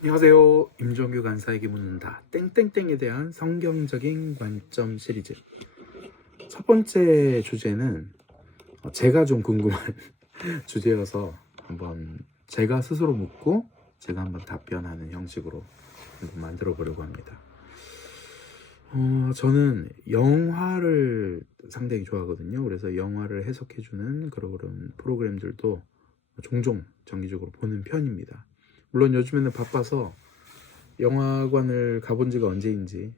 안녕하세요. 임종규 간사에게 묻는다. 땡땡땡에 대한 성경적인 관점 시리즈. 첫 번째 주제는 제가 좀 궁금한 주제여서 한번 제가 스스로 묻고 제가 한번 답변하는 형식으로 한번 만들어 보려고 합니다. 저는 영화를 상당히 좋아하거든요. 그래서 영화를 해석해주는 그런 프로그램들도 종종 정기적으로 보는 편입니다. 물론 요즘에는 바빠서 영화관을 가본 지가 언제인지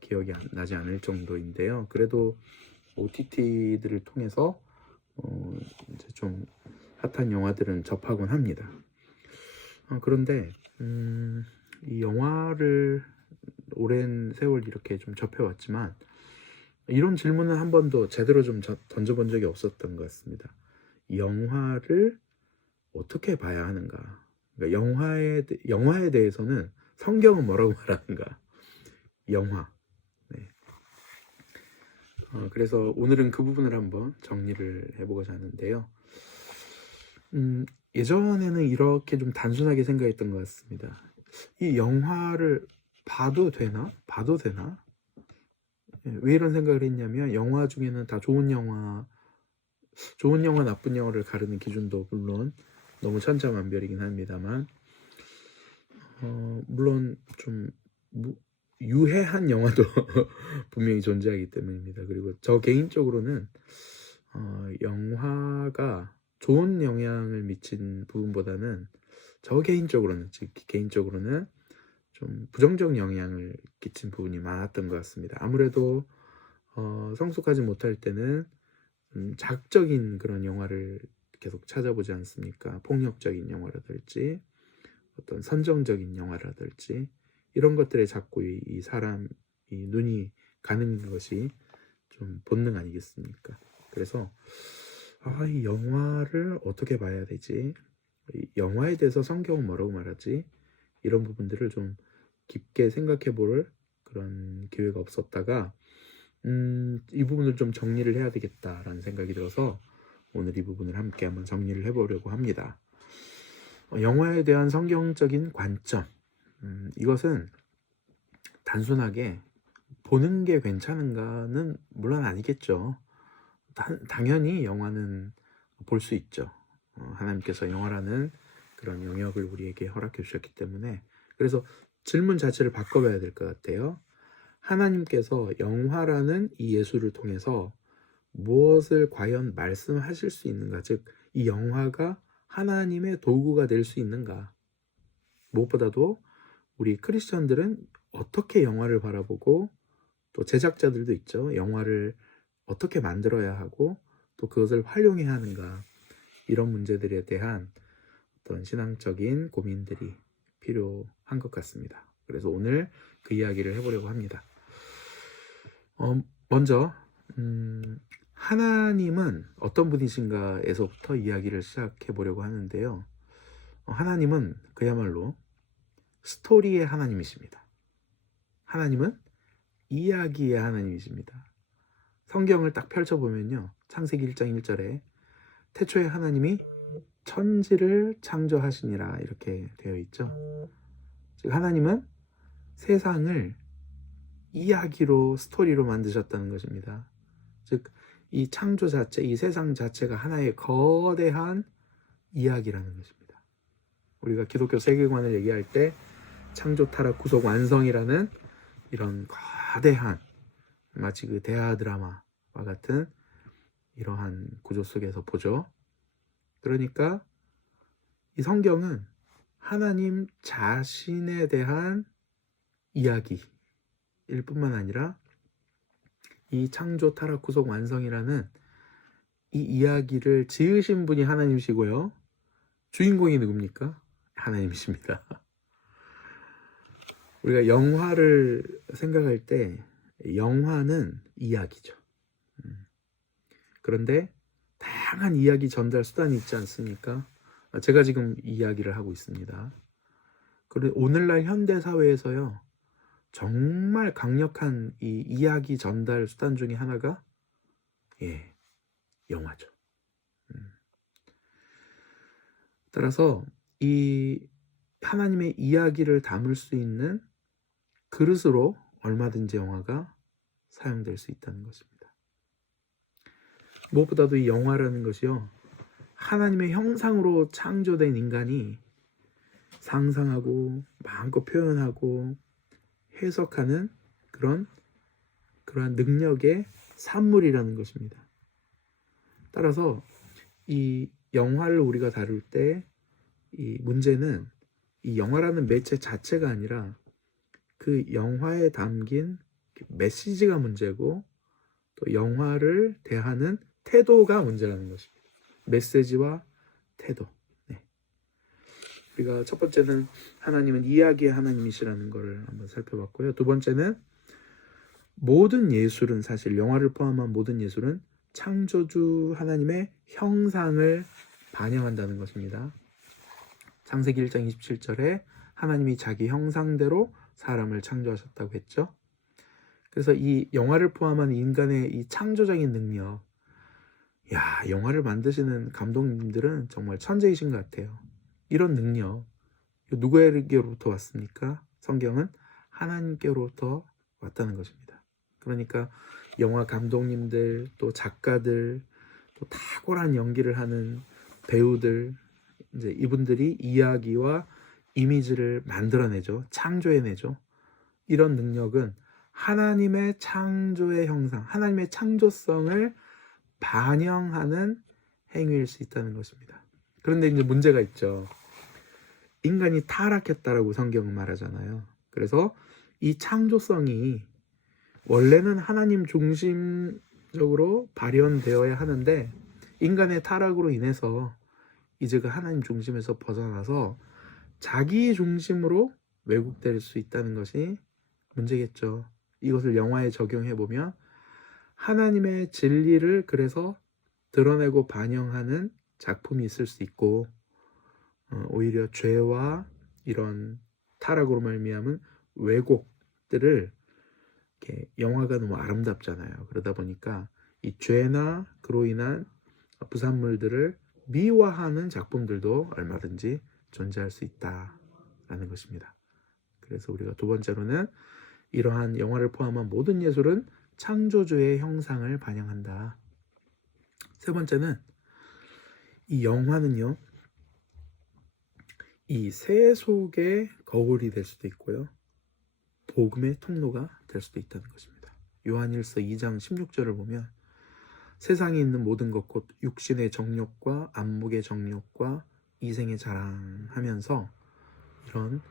기억이 나지 않을 정도인데요. 그래도 OTT들을 통해서 이제 좀 핫한 영화들은 접하곤 합니다. 그런데 이 영화를 오랜 세월 이렇게 좀 접해왔지만 이런 질문은 한 번도 제대로 좀 던져본 적이 없었던 것 같습니다. 영화를 어떻게 봐야 하는가? 그러니까 영화에 대해서는 성경은 뭐라고 말하는가? 영화. 네. 그래서 오늘은 그 부분을 한번 정리를 해보고자 하는데요. 예전에는 이렇게 좀 단순하게 생각했던 것 같습니다. 이 영화를 봐도 되나? 봐도 되나? 왜 이런 생각을 했냐면 영화 중에는 다 좋은 영화, 나쁜 영화를 가르는 기준도 물론 너무 천차만별이긴 합니다만 물론 좀 유해한 영화도 분명히 존재하기 때문입니다. 그리고 저 개인적으로는 영화가 좋은 영향을 미친 부분보다는 개인적으로는 좀 부정적 영향을 끼친 부분이 많았던 것 같습니다. 아무래도 성숙하지 못할 때는 자극적인 그런 영화를 계속 찾아보지 않습니까? 폭력적인 영화라든지 어떤 선정적인 영화라든지 이런 것들에 자꾸 이 사람 이 눈이 가는 것이 좀 본능 아니겠습니까? 그래서 이 영화를 어떻게 봐야 되지? 이 영화에 대해서 성경은 뭐라고 말하지? 이런 부분들을 좀 깊게 생각해 볼 그런 기회가 없었다가 이 부분을 좀 정리를 해야 되겠다라는 생각이 들어서 오늘 이 부분을 함께 한번 정리를 해보려고 합니다. 영화에 대한 성경적인 관점. 이것은 단순하게 보는 게 괜찮은가는 물론 아니겠죠. 당연히 영화는 볼 수 있죠. 하나님께서 영화라는 그런 영역을 우리에게 허락해 주셨기 때문에. 그래서 질문 자체를 바꿔봐야 될 것 같아요. 하나님께서 영화라는 이 예술을 통해서 무엇을 과연 말씀하실 수 있는가? 즉, 이 영화가 하나님의 도구가 될 수 있는가? 무엇보다도 우리 크리스천들은 어떻게 영화를 바라보고 또 제작자들도 있죠. 영화를 어떻게 만들어야 하고 또 그것을 활용해야 하는가? 이런 문제들에 대한 어떤 신앙적인 고민들이 필요한 것 같습니다. 그래서 오늘 그 이야기를 해보려고 합니다. 먼저 하나님은 어떤 분이신가에서부터 이야기를 시작해 보려고 하는데요. 하나님은 그야말로 스토리의 하나님이십니다. 하나님은 이야기의 하나님이십니다. 성경을 딱 펼쳐보면요. 창세기 1장 1절에 태초에 하나님이 천지를 창조하시니라 이렇게 되어 있죠. 즉 하나님은 세상을 이야기로 스토리로 만드셨다는 것입니다. 즉 이 창조 자체, 이 세상 자체가 하나의 거대한 이야기라는 것입니다. 우리가 기독교 세계관을 얘기할 때 창조, 타락, 구속, 완성이라는 이런 거대한 마치 그 대하 드라마와 같은 이러한 구조 속에서 보죠. 그러니까 이 성경은 하나님 자신에 대한 이야기일 뿐만 아니라 이 창조, 타락, 구속, 완성이라는 이 이야기를 지으신 분이 하나님이시고요. 주인공이 누굽니까? 하나님이십니다. 우리가 영화를 생각할 때 영화는 이야기죠. 그런데 다양한 이야기 전달 수단이 있지 않습니까? 제가 지금 이야기를 하고 있습니다. 그리고 오늘날 현대 사회에서요. 정말 강력한 이 이야기 전달 수단 중에 하나가 영화죠. 따라서 이 하나님의 이야기를 담을 수 있는 그릇으로 얼마든지 영화가 사용될 수 있다는 것입니다. 무엇보다도 이 영화라는 것이요, 하나님의 형상으로 창조된 인간이 상상하고 마음껏 표현하고 해석하는 그러한 능력의 산물이라는 것입니다. 따라서 이 영화를 우리가 다룰 때 이 문제는 이 영화라는 매체 자체가 아니라 그 영화에 담긴 메시지가 문제고, 또 영화를 대하는 태도가 문제라는 것입니다. 메시지와 태도. 네. 우리가 첫 번째는 하나님은 이야기의 하나님이시라는 것을 한번 살펴봤고요. 두 번째는 모든 예술은, 사실 영화를 포함한 모든 예술은 창조주 하나님의 형상을 반영한다는 것입니다. 창세기 1장 27절에 하나님이 자기 형상대로 사람을 창조하셨다고 했죠. 그래서 이 영화를 포함한 인간의 이 창조적인 능력, 영화를 만드시는 감독님들은 정말 천재이신 것 같아요. 이런 능력, 누구에게로부터 왔습니까? 성경은 하나님께로부터 왔다는 것입니다. 그러니까 영화 감독님들, 또 작가들, 또 탁월한 연기를 하는 배우들, 이제 이분들이 이야기와 이미지를 만들어내죠. 창조해내죠. 이런 능력은 하나님의 창조의 형상, 하나님의 창조성을 반영하는 행위일 수 있다는 것입니다. 그런데 이제 문제가 있죠. 인간이 타락했다라고 성경은 말하잖아요. 그래서 이 창조성이 원래는 하나님 중심적으로 발현되어야 하는데, 인간의 타락으로 인해서 이제 그 하나님 중심에서 벗어나서 자기 중심으로 왜곡될 수 있다는 것이 문제겠죠. 이것을 영화에 적용해 보면 하나님의 진리를 그래서 드러내고 반영하는 작품이 있을 수 있고, 오히려 죄와 이런 타락으로 말미암은 왜곡들을, 이렇게 영화가 너무 아름답잖아요. 그러다 보니까 이 죄나 그로 인한 부산물들을 미화하는 작품들도 얼마든지 존재할 수 있다라는 것입니다. 그래서 우리가 두 번째로는 이러한 영화를 포함한 모든 예술은 창조주의 형상을 반영한다. 세 번째는 이 영화는요, 이 세속의 거울이 될 수도 있고요, 복음의 통로가 될 수도 있다는 것입니다. 요한일서 2장 16절을 보면 세상에 있는 모든 것 곧 육신의 정욕과 안목의 정욕과 이생의 자랑하면서 이런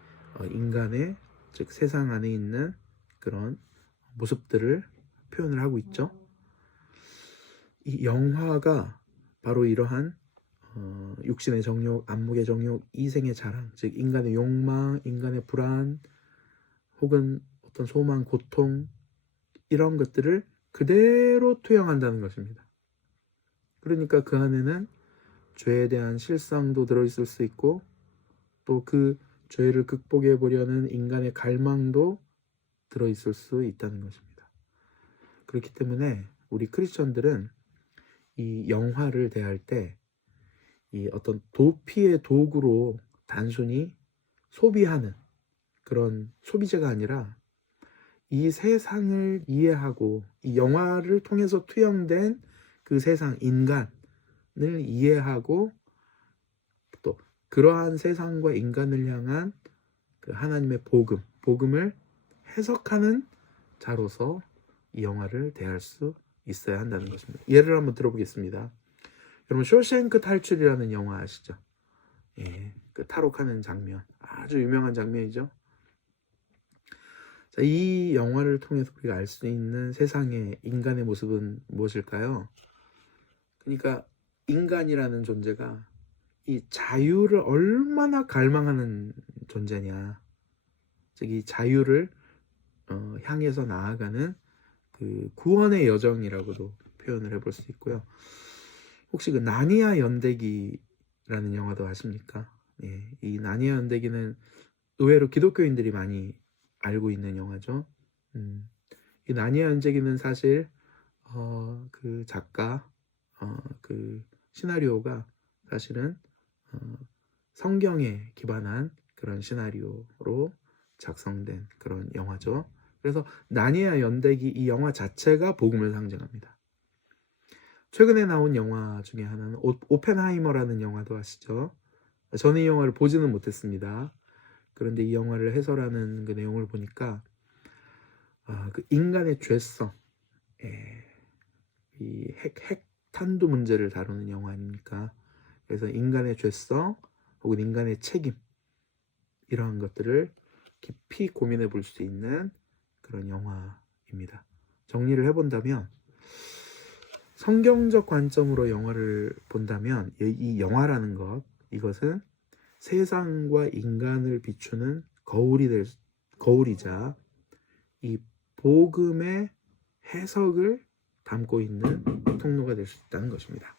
인간의, 즉 세상 안에 있는 그런 모습들을 표현을 하고 있죠. 이 영화가 바로 이러한 육신의 정욕, 안목의 정욕, 이생의 자랑, 즉 인간의 욕망, 인간의 불안, 혹은 어떤 소망, 고통, 이런 것들을 그대로 투영한다는 것입니다. 그러니까 그 안에는 죄에 대한 실상도 들어있을 수 있고, 또 그 죄를 극복해 보려는 인간의 갈망도 들어있을 수 있다는 것입니다. 그렇기 때문에 우리 크리스천들은 이 영화를 대할 때 이 어떤 도피의 도구로 단순히 소비하는 그런 소비자가 아니라, 이 세상을 이해하고 이 영화를 통해서 투영된 그 세상, 인간을 이해하고, 또 그러한 세상과 인간을 향한 그 하나님의 복음을 해석하는 자로서 이 영화를 대할 수 있어야 한다는 것입니다. 예를 한번 들어보겠습니다. 여러분, 쇼생크 탈출이라는 영화 아시죠? 그 탈옥하는 장면, 아주 유명한 장면이죠. 자, 이 영화를 통해서 우리가 알 수 있는 세상의 인간의 모습은 무엇일까요? 그러니까 인간이라는 존재가 이 자유를 얼마나 갈망하는 존재냐, 즉 이 자유를 향해서 나아가는 그 구원의 여정이라고도 표현을 해볼 수 있고요. 혹시 그 나니아 연대기라는 영화도 아십니까? 이 나니아 연대기는 의외로 기독교인들이 많이 알고 있는 영화죠. 이 나니아 연대기는 사실 그 작가, 그 시나리오가 사실은 성경에 기반한 그 그런 시나리오로 작성된 그런 영화죠. 그래서 나니아 연대기 이 영화 자체가 복음을 상징합니다. 최근에 나온 영화 중에 하나는 오펜하이머라는 영화도 아시죠? 저는 이 영화를 보지는 못했습니다. 그런데 이 영화를 해설하는 그 내용을 보니까 그 인간의 죄성, 이 핵탄두 문제를 다루는 영화 아닙니까? 그래서 인간의 죄성 혹은 인간의 책임 이러한 것들을 깊이 고민해 볼 수 있는 그런 영화입니다. 정리를 해본다면 성경적 관점으로 영화를 본다면 이 영화라는 이것은 세상과 인간을 비추는 거울이자 이 복음의 해석을 담고 있는 통로가 될 수 있다는 것입니다.